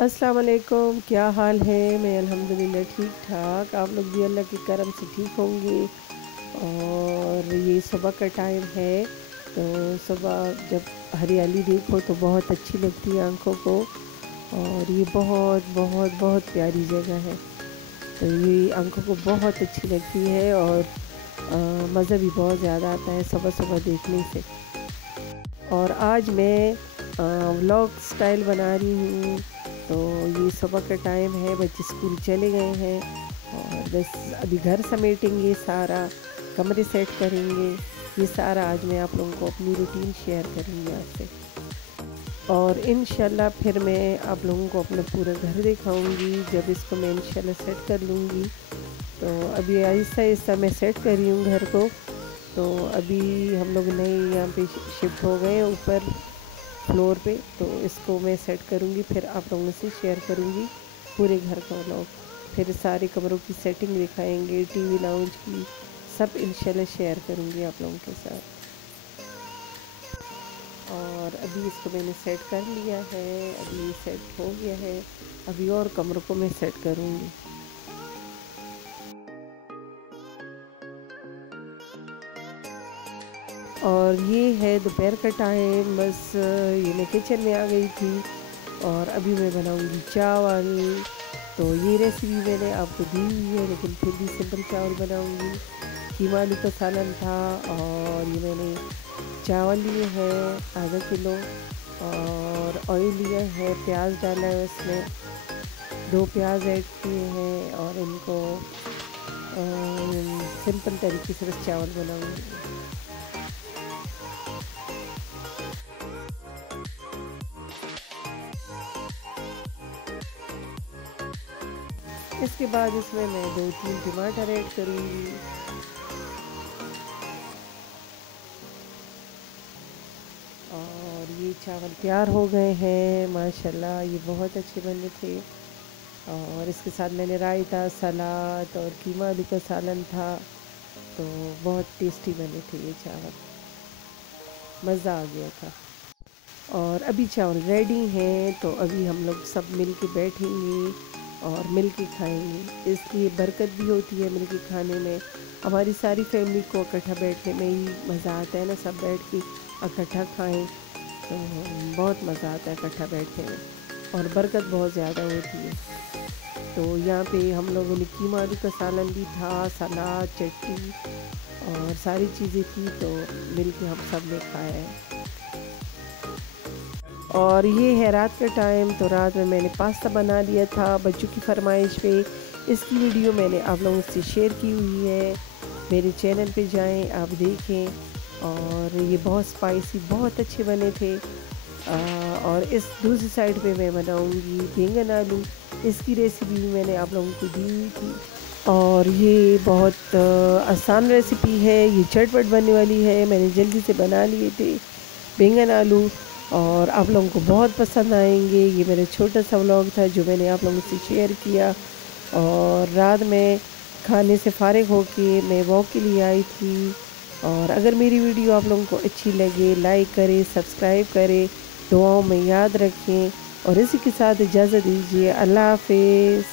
अस्सलाम वालेकुम, क्या हाल है। मैं अल्हम्दुलिल्लाह ठीक ठाक। आप लोग भी अल्लाह के करम से ठीक होंगे। और ये सुबह का टाइम है, तो सुबह जब हरियाली देखो तो बहुत अच्छी लगती है आँखों को। और ये बहुत बहुत बहुत प्यारी जगह है, तो ये आँखों को बहुत अच्छी लगती है। और मज़ा भी बहुत ज़्यादा आता है सुबह सुबह देखने से। और आज मैं व्लॉग स्टाइल बना रही हूँ। तो ये सुबह का टाइम है, बच्चे स्कूल चले गए हैं और बस अभी घर समेटेंगे, सारा कमरे सेट करेंगे। ये सारा आज मैं आप लोगों को अपनी रूटीन शेयर करूँगी आपसे। और इंशाल्लाह फिर मैं आप लोगों को अपना पूरा घर दिखाऊंगी जब इसको मैं इंशाल्लाह सेट कर लूँगी। तो अभी आहिस्ता आहिस्ता मैं सेट कर रही हूँ घर को। तो अभी हम लोग नए यहाँ पे शिफ्ट हो गए ऊपर फ्लोर पे, तो इसको मैं सेट करूँगी, फिर आप लोगों से शेयर करूँगी पूरे घर का व्लॉग। फिर सारे कमरों की सेटिंग दिखाएंगे, टीवी लाउंज की सब इंशाल्लाह शेयर करूँगी आप लोगों के साथ। और अभी इसको मैंने सेट कर लिया है, अभी ये सेट हो गया है। अभी और कमरों को मैं सेट करूँगी। और ये है दोपहर का टाइम, बस ये मैं किचन में आ गई थी और अभी मैं बनाऊंगी चावल। तो ये रेसिपी मैंने आपको दी हुई है, लेकिन फिर भी सिंपल चावल बनाऊंगी। कीमा आलू का सालन था और ये मैंने चावल लिए हैं आधा किलो, और ऑयल लिया है, प्याज डाला है उसमें, 2 प्याज ऐड किए हैं और इनको सिंपल तरीके से बस चावल बनाऊंगी। इसके बाद इसमें मैं 2-3 टमाटर ऐड करूँगी। और ये चावल तैयार हो गए हैं माशाल्लाह, ये बहुत अच्छे बने थे। और इसके साथ मैंने रायता, सलाद और कीमा आलू का सालन था। तो बहुत टेस्टी बने थे ये चावल, मज़ा आ गया था। और अभी चावल रेडी हैं, तो अभी हम लोग सब मिल के बैठेंगे और मिल के खाएँगे। इसलिए बरकत भी होती है मिल के खाने में। हमारी सारी फैमिली को इकट्ठा बैठने में ही मज़ा आता है ना, सब बैठ के इकट्ठा खाएं तो बहुत मज़ा आता है इकट्ठा बैठने में, और बरकत बहुत ज़्यादा होती है। तो यहाँ पे हम लोगों ने कीमा आलू का सालन भी था, सलाद, चटनी और सारी चीज़ें थी, तो मिल के हम सब ने खाया है। और ये है रात का टाइम, तो रात में मैंने पास्ता बना लिया था बच्चों की फरमाइश पे। इसकी वीडियो मैंने आप लोगों से शेयर की हुई है, मेरे चैनल पे जाएं, आप देखें। और ये बहुत स्पाइसी, बहुत अच्छे बने थे। और इस दूसरी साइड पे मैं बनाऊंगी बैंगन आलू। इसकी रेसिपी मैंने आप लोगों को दी हुई थी। और ये बहुत आसान रेसिपी है, ये झटपट बनने वाली है, मैंने जल्दी से बना लिए थे बैंगन आलू, और आप लोगों को बहुत पसंद आएंगे। ये मेरा छोटा सा व्लॉग था जो मैंने आप लोगों से शेयर किया। और रात में खाने से फ़ारिग होके मैं वॉक के लिए आई थी। और अगर मेरी वीडियो आप लोगों को अच्छी लगे, लाइक करें, सब्सक्राइब करें, दुआओं में याद रखें। और इसी के साथ इजाज़त दीजिए। अल्लाह हाफ़िज़।